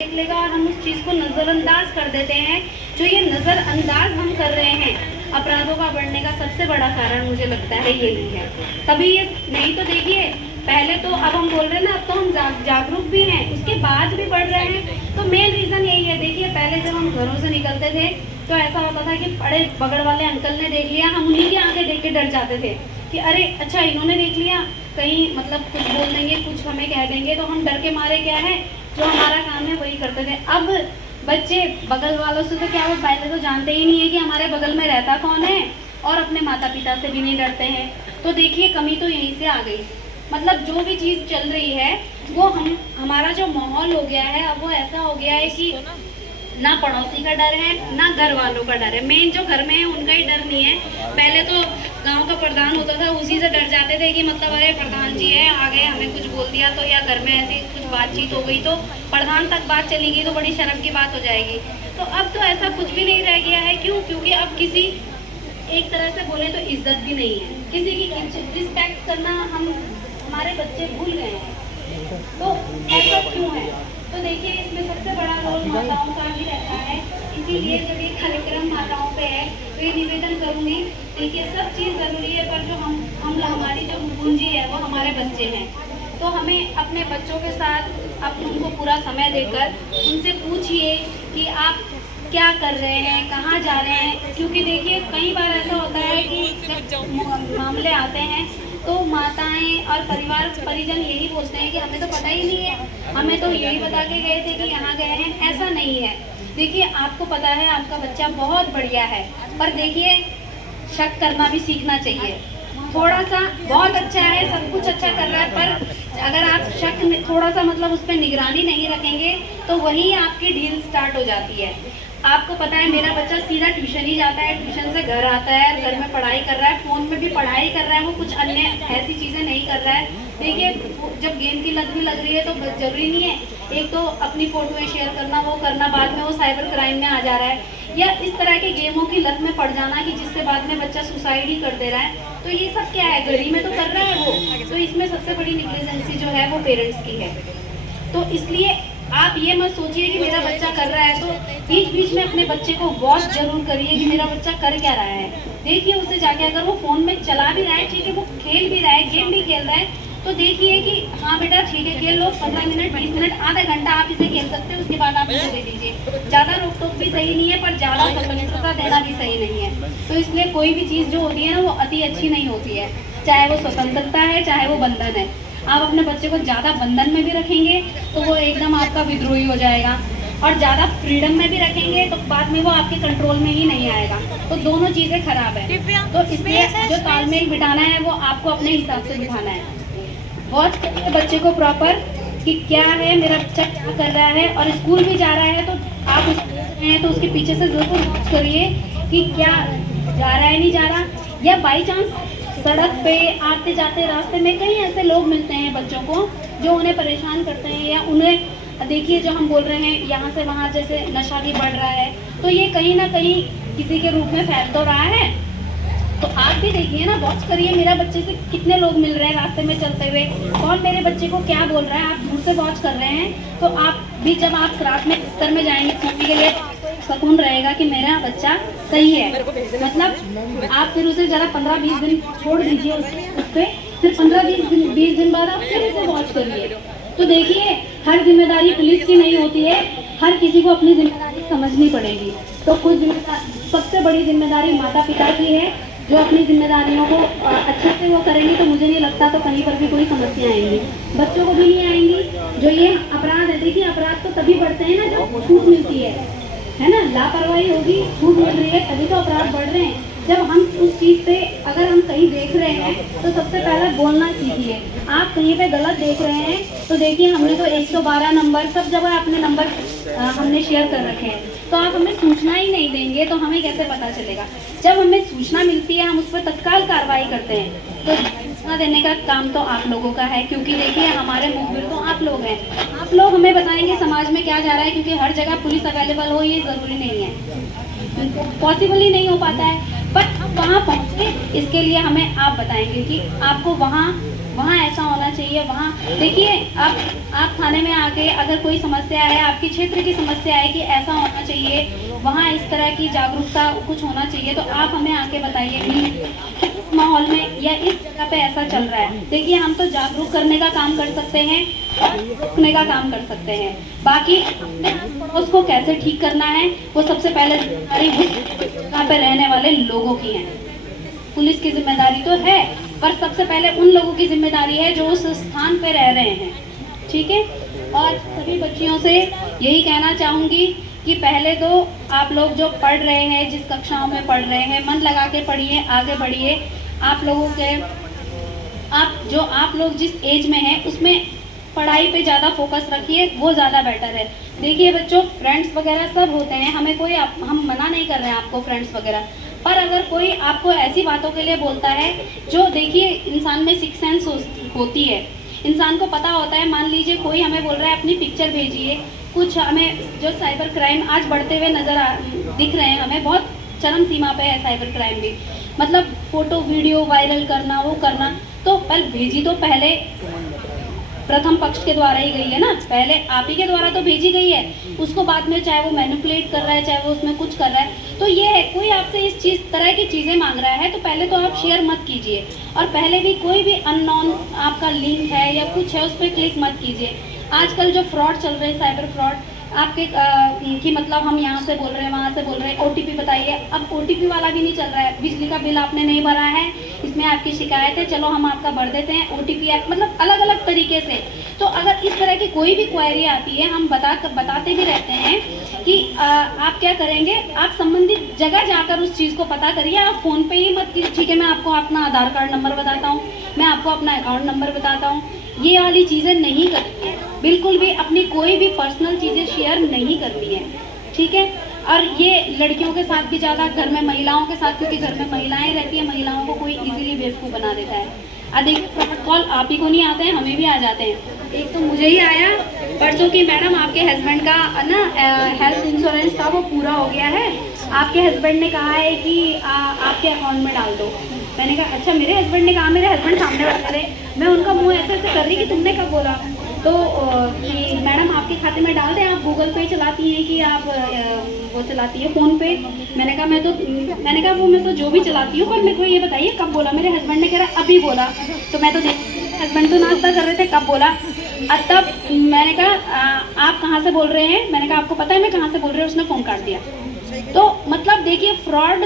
देख लेगा और हम उस चीज़ को नज़रअंदाज कर देते हैं। जो ये नज़रअंदाज हम कर रहे हैं, अपराधों का बढ़ने का सबसे बड़ा कारण मुझे लगता है यही है। कभी ये नहीं तो देखिए, पहले तो अब हम बोल रहे हैं ना, अब तो हम जागरूक भी हैं, उसके बाद भी बढ़ रहे हैं। तो मेन रीज़न यही है। देखिए, पहले जब हम घरों से निकलते थे तो ऐसा होता था कि बड़े बगड़ वाले अंकल ने देख लिया, हम उन्हीं की आंखें देख के डर जाते थे कि अरे अच्छा इन्होंने देख लिया, कहीं मतलब कुछ बोल देंगे, कुछ हमें कह देंगे, तो हम डर के मारे क्या है, जो हमारा काम है वही करते थे। अब बच्चे बगल वालों से तो क्या, वो पहले तो जानते ही नहीं है कि हमारे बगल में रहता कौन है, और अपने माता पिता से भी नहीं डरते हैं। तो देखिए, कमी तो यहीं से आ गई। मतलब जो भी चीज़ चल रही है वो हमारा जो माहौल हो गया है, अब वो ऐसा हो गया है कि ना पड़ोसी का डर है ना घर वालों का डर है। मेन जो घर में है उनका ही डर नहीं है। पहले तो गांव का प्रधान होता था, उसी से डर जाते थे कि मतलब अरे प्रधान जी है आ गए, हमें कुछ बोल दिया तो, या घर में ऐसी कुछ बातचीत हो गई तो प्रधान तक बात चली गई तो बड़ी शर्म की बात हो जाएगी। तो अब तो ऐसा कुछ भी नहीं रह गया है। क्यों? क्योंकि अब किसी, एक तरह से बोले तो इज्जत भी नहीं है, किसी की रिस्पेक्ट करना हमारे बच्चे भूल गए हैं। तो ऐसा क्यों है? तो देखिए, इसमें सबसे बड़ा रोल माताओं का ही रहता है। इसीलिए जब ये कार्यक्रम माताओं पे है तो ये निवेदन करूंगी, देखिए सब चीज़ ज़रूरी है, पर जो हम हमारी जो पूंजी है वो हमारे बच्चे हैं। तो हमें अपने बच्चों के साथ उनको पूरा समय देकर उनसे पूछिए कि आप क्या कर रहे हैं, कहाँ जा रहे हैं। क्योंकि देखिए, कई बार ऐसा होता है कि जब मामले आते हैं तो माताएं और परिजन यही बोलते हैं कि हमें तो पता ही नहीं है, हमें तो यही बता के गए थे कि यहाँ गए हैं। ऐसा नहीं है। देखिए, आपको पता है आपका बच्चा बहुत बढ़िया है, पर देखिए शक करना भी सीखना चाहिए। थोड़ा सा बहुत अच्छा है, सब कुछ अच्छा कर रहा है, पर अगर आप शक में थोड़ा सा मतलब उस पर निगरानी नहीं रखेंगे तो वही आपकी ढील स्टार्ट हो जाती है। आपको पता है मेरा बच्चा सीधा ट्यूशन ही जाता है, ट्यूशन से घर आता है, घर में पढ़ाई कर रहा है, फ़ोन में भी पढ़ाई कर रहा है, वो कुछ अन्य ऐसी चीज़ें नहीं कर रहा है। देखिए, जब गेम की लत भी लग रही है तो ज़रूरी नहीं है एक तो अपनी फ़ोटोएं शेयर करना, वो करना, बाद में वो साइबर क्राइम में आ जा रहा है, या इस तरह के गेमों की लत में पड़ जाना कि जिससे बाद में बच्चा सुसाइड ही कर दे रहा है। तो ये सब क्या है, गली में तो कर रहा है वो। तो इसमें सबसे बड़ी निग्लिजेंसी जो है वो पेरेंट्स की है। तो इसलिए आप ये मत सोचिए कि मेरा बच्चा कर रहा है, तो बीच बीच में अपने बच्चे को वॉच जरूर करिए कि मेरा बच्चा कर क्या रहा है। देखिए उसे जाके, अगर वो फ़ोन में चला भी रहा है, ठीक है, वो खेल भी रहा है, गेम भी खेल रहा है, तो देखिए कि हाँ बेटा ठीक है, खेल लो, 15 मिनट 20 मिनट आधा घंटा आप इसे खेल सकते हैं, उसके बाद आप इसे दे दीजिए। ज़्यादा रोक टोक भी सही नहीं है, पर ज़्यादा स्वतंत्रता देना भी सही नहीं है। तो इसलिए कोई भी चीज़ जो होती है ना, वो अति अच्छी नहीं होती है, चाहे वो स्वतंत्रता है चाहे वो बंधन है। आप अपने बच्चे को ज़्यादा बंधन में भी रखेंगे तो वो एकदम आपका विद्रोही हो जाएगा, और ज़्यादा फ्रीडम में भी रखेंगे तो बाद में वो आपके कंट्रोल में ही नहीं आएगा। तो दोनों चीज़ें खराब है। तो इसलिए जो तालमेल बिठाना है वो आपको अपने हिसाब से बिठाना है। वॉच करिए बच्चे को प्रॉपर कि क्या है, मेरा बच्चा क्या कर रहा है, और स्कूल भी जा रहा है तो आप उसको तो उसके पीछे से ज़रूर वॉच करिए कि क्या जा रहा है, नहीं जा रहा। या बाई चांस सड़क पे आते जाते रास्ते में कई ऐसे लोग मिलते हैं बच्चों को जो उन्हें परेशान करते हैं, या उन्हें देखिए जो हम बोल रहे हैं यहाँ से वहाँ जैसे नशा भी बढ़ रहा है, तो ये कहीं ना कहीं किसी के रूप में फैल तो रहा है। तो आप भी देखिए ना, वॉच करिए मेरा बच्चे से कितने लोग मिल रहे हैं रास्ते में चलते हुए, कौन मेरे बच्चे को क्या बोल रहा है, आप दूर से वॉच कर रहे हैं। तो आप भी जब आप रात में बिस्तर में जाएंगे सोने के लिए, सुकून रहेगा कि मेरा बच्चा सही है। मतलब आप फिर उसे जरा 15-20 दिन छोड़ दीजिए उस पर, फिर 15-20 दिन बाद आप फिर उसे वॉच करिए। तो देखिए, हर जिम्मेदारी पुलिस की नहीं होती है, हर किसी को अपनी जिम्मेदारी समझनी पड़ेगी। तो कुछ सबसे बड़ी जिम्मेदारी माता पिता की है, जो अपनी जिम्मेदारियों को अच्छे से वो करेंगे तो मुझे नहीं लगता तो कहीं पर भी कोई समस्या आएंगी, बच्चों को भी नहीं आएंगी। जो ये अपराध है, देखिए अपराध तो तभी बढ़ते हैं ना जब छूट मिलती है ना, लापरवाही होगी, छूट मिल रही है तभी तो अपराध बढ़ रहे हैं। जब हम उस चीज़ पे अगर हम कहीं देख रहे हैं तो सबसे पहले बोलना सीखिए। आप कहीं पे गलत देख रहे हैं तो देखिए, हमने तो 112 नंबर सब जगह अपने नंबर हमने शेयर कर रखे हैं, तो आप हमें सूचना ही नहीं देंगे तो हमें कैसे पता चलेगा। जब हमें सूचना मिलती है हम उस पर तत्काल कार्रवाई करते हैं। तो सूचना देने का काम तो आप लोगों का है, क्योंकि देखिए हमारे मुखबिर तो आप लोग हैं। आप लोग हमें बताएंगे समाज में क्या जा रहा है, क्योंकि हर जगह पुलिस अवेलेबल हो ये ज़रूरी नहीं है, पॉसिबल ही नहीं हो पाता है। बट हम वहाँ पहुँचे, इसके लिए हमें आप बताएंगे कि आपको वहाँ वहाँ ऐसा होना चाहिए। वहाँ देखिए, आप थाने में आके अगर कोई समस्या है, आपके क्षेत्र की समस्या है कि ऐसा होना चाहिए, वहाँ इस तरह की जागरूकता कुछ होना चाहिए, तो आप हमें आके बताइए कि इस माहौल में या इस जगह पे ऐसा चल रहा है। देखिए, हम तो जागरूक करने का काम कर सकते हैं और रोकने का काम कर सकते हैं। बाकी अपने उसको कैसे ठीक करना है, वो सबसे पहले जिम्मेदारी वहाँ पे रहने वाले लोगों की है। पुलिस की जिम्मेदारी तो है, पर सबसे पहले उन लोगों की जिम्मेदारी है जो उस स्थान पे रह रहे हैं। ठीक है। और सभी बच्चियों से यही कहना चाहूँगी कि पहले तो आप लोग जो पढ़ रहे हैं, जिस कक्षाओं में पढ़ रहे हैं, मन लगा के पढ़िए, आगे बढ़िए। आप लोग जिस एज में हैं उसमें पढ़ाई पे ज़्यादा फोकस रखिए, वो ज़्यादा बेटर है। देखिए बच्चों, फ्रेंड्स वगैरह सब होते हैं, हमें कोई हम मना नहीं कर रहे हैं आपको फ्रेंड्स वगैरह, पर अगर कोई आपको ऐसी बातों के लिए बोलता है जो, देखिए इंसान में सिक्स सेंस होती है, इंसान को पता होता है। मान लीजिए कोई हमें बोल रहा है अपनी पिक्चर भेजिए, कुछ हमें जो साइबर क्राइम आज बढ़ते हुए दिख रहे हैं, हमें बहुत चरम सीमा पे है साइबर क्राइम भी, मतलब फ़ोटो वीडियो वायरल करना, वो करना, तो पहले भेजी तो पहले प्रथम पक्ष के द्वारा ही गई है ना, पहले आप ही के द्वारा तो भेजी गई है, उसको बाद में चाहे वो मैनिपुलेट कर रहा है, चाहे वो उसमें कुछ कर रहा है, तो ये है कोई आपसे इस तरह की चीज़ें मांग रहा है तो पहले तो आप शेयर मत कीजिए। और पहले भी कोई भी अननोन आपका लिंक है या कुछ है उस पर क्लिक मत कीजिए। आजकल जो फ्रॉड चल रहे हैं, साइबर फ्रॉड, आपके कि मतलब हम यहाँ से बोल रहे हैं, वहाँ से बोल रहे हैं, OTP बताइए। अब OTP वाला भी नहीं चल रहा है, बिजली का बिल आपने नहीं भरा है, इसमें आपकी शिकायत है, चलो हम आपका भर देते हैं, OTP मतलब अलग अलग तरीके से। तो अगर इस तरह की कोई भी क्वेरी आती है, हम बताते भी रहते हैं कि आप क्या करेंगे, आप संबंधित जगह जाकर उस चीज़ को पता करिए, आप फ़ोन पे ही मत। ठीक है, मैं आपको अपना आधार कार्ड नंबर बताता हूँ, मैं आपको अपना अकाउंट नंबर बताता हूँ, ये वाली चीज़ें नहीं करनी है, बिल्कुल भी अपनी कोई भी पर्सनल चीज़ें शेयर नहीं करनी है। ठीक है। और ये लड़कियों के साथ भी ज़्यादा, घर में महिलाओं के साथ, क्योंकि घर में महिलाएं रहती हैं, महिलाओं को कोई इजीली बेवकूफ़ बना देता है। देखिए, फ्रॉड कॉल आप ही को नहीं आते हैं, हमें भी आ जाते हैं। एक तो मुझे ही आया परसों कि मैडम आपके हस्बैंड का ना हेल्थ इंश्योरेंस था, वो पूरा हो गया है, आपके हस्बैंड ने कहा है कि आपके अकाउंट में डाल दो। मैंने कहा अच्छा, मेरे हस्बैंड ने कहा, मेरे हस्बैंड सामने बैठे थे, मैं उनका मुंह ऐसे ऐसे कर रही कि तुमने कब बोला, तो कि मैडम आपके खाते में डाल दें, आप गूगल पे चलाती हैं कि आप वो चलाती है फ़ोन पे। मैंने कहा वो मैं तो जो भी चलाती हूँ, पर मेरे को ये बताइए कब बोला। मेरे हस्बैंड ने कह रहा अभी बोला, तो मैं तो हस्बैंड तो नाश्ता कर रहे थे, कब बोला। तब मैंने कहा आप कहाँ से बोल रहे हैं, मैंने कहा आपको पता है मैं कहाँ से बोल रही हूँ, उसने फ़ोन काट दिया। तो मतलब देखिए, फ्रॉड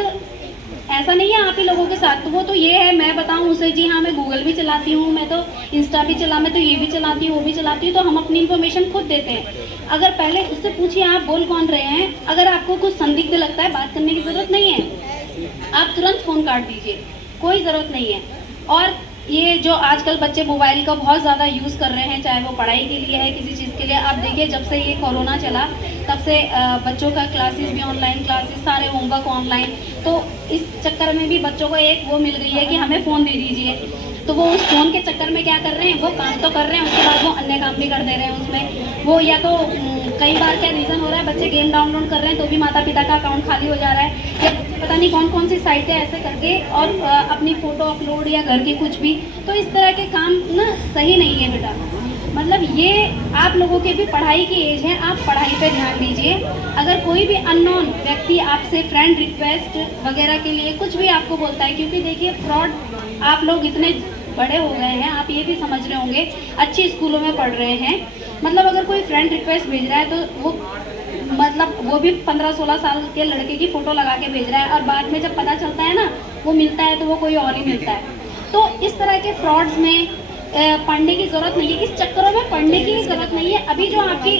ऐसा नहीं है आप ही लोगों के साथ, तो वो तो ये है, मैं बताऊं उसे जी हाँ मैं गूगल भी चलाती हूँ, मैं तो इंस्टा भी मैं तो ये भी चलाती हूँ, वो भी चलाती हूँ, तो हम अपनी इन्फॉर्मेशन खुद देते हैं। अगर पहले उससे पूछिए आप बोल कौन रहे हैं, अगर आपको कुछ संदिग्ध लगता है, बात करने की ज़रूरत नहीं है, आप तुरंत फ़ोन काट दीजिए, कोई ज़रूरत नहीं है। और ये जो आजकल बच्चे मोबाइल का बहुत ज़्यादा यूज़ कर रहे हैं, चाहे वो पढ़ाई के लिए है, किसी चीज़ के लिए, आप देखिए जब से ये कोरोना चला तब से बच्चों का क्लासेस भी ऑनलाइन, क्लासेस सारे होमवर्क ऑनलाइन, तो इस चक्कर में भी बच्चों को एक वो मिल गई है कि हमें फ़ोन दे दीजिए, तो वो उस फ़ोन के चक्कर में क्या कर रहे हैं, वो काम तो कर रहे हैं, उसके बाद वो अन्य काम भी कर दे रहे हैं उसमें। वो या तो कई बार क्या रीज़न हो रहा है, बच्चे गेम डाउनलोड कर रहे हैं तो भी माता पिता का अकाउंट खाली हो जा रहा है, या पता नहीं कौन कौन सी साइटें ऐसे करके, और अपनी फ़ोटो अपलोड या घर की कुछ भी, तो इस तरह के काम ना सही नहीं है बेटा। मतलब ये आप लोगों के भी पढ़ाई की एज है, आप पढ़ाई पे ध्यान दीजिए। अगर कोई भी अननोन व्यक्ति आपसे फ्रेंड रिक्वेस्ट वगैरह के लिए कुछ भी आपको बोलता है, क्योंकि देखिए फ्रॉड, आप लोग इतने बड़े हो गए हैं, आप ये भी समझ रहे होंगे, अच्छी स्कूलों में पढ़ रहे हैं, मतलब अगर कोई फ्रेंड रिक्वेस्ट भेज रहा है तो वो मतलब वो भी 15-16 साल के लड़के की फ़ोटो लगा के भेज रहा है, और बाद में जब पता चलता है ना वो मिलता है तो वो कोई और ही मिलता है। तो इस तरह के फ्रॉड्स में पढ़ने की ज़रूरत नहीं है, इस चक्करों में पढ़ने की ज़रूरत नहीं है। अभी जो आपकी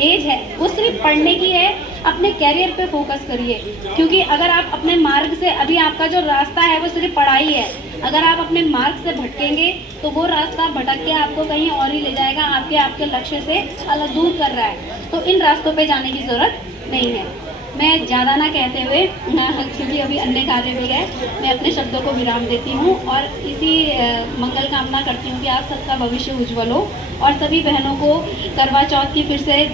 एज है वो सिर्फ पढ़ने की है, अपने कैरियर पे फोकस करिए, क्योंकि अगर आप अपने मार्ग से, अभी आपका जो रास्ता है वो सिर्फ पढ़ाई है, अगर आप अपने मार्ग से भटकेंगे तो वो रास्ता भटक के आपको कहीं और ही ले जाएगा, आपके लक्ष्य से अलग दूर कर रहा है, तो इन रास्तों पे जाने की ज़रूरत नहीं है। मैं ज़्यादा ना कहते हुए, क्योंकि अभी अन्य कार्य भी है, मैं अपने शब्दों को विराम देती हूँ और इसी मंगल कामना करती हूँ कि आप सबका भविष्य उज्ज्वल हो, और सभी बहनों को करवा चौथ की फिर से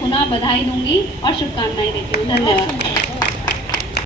पुनः बधाई दूंगी और शुभकामनाएं देती हूँ। धन्यवाद।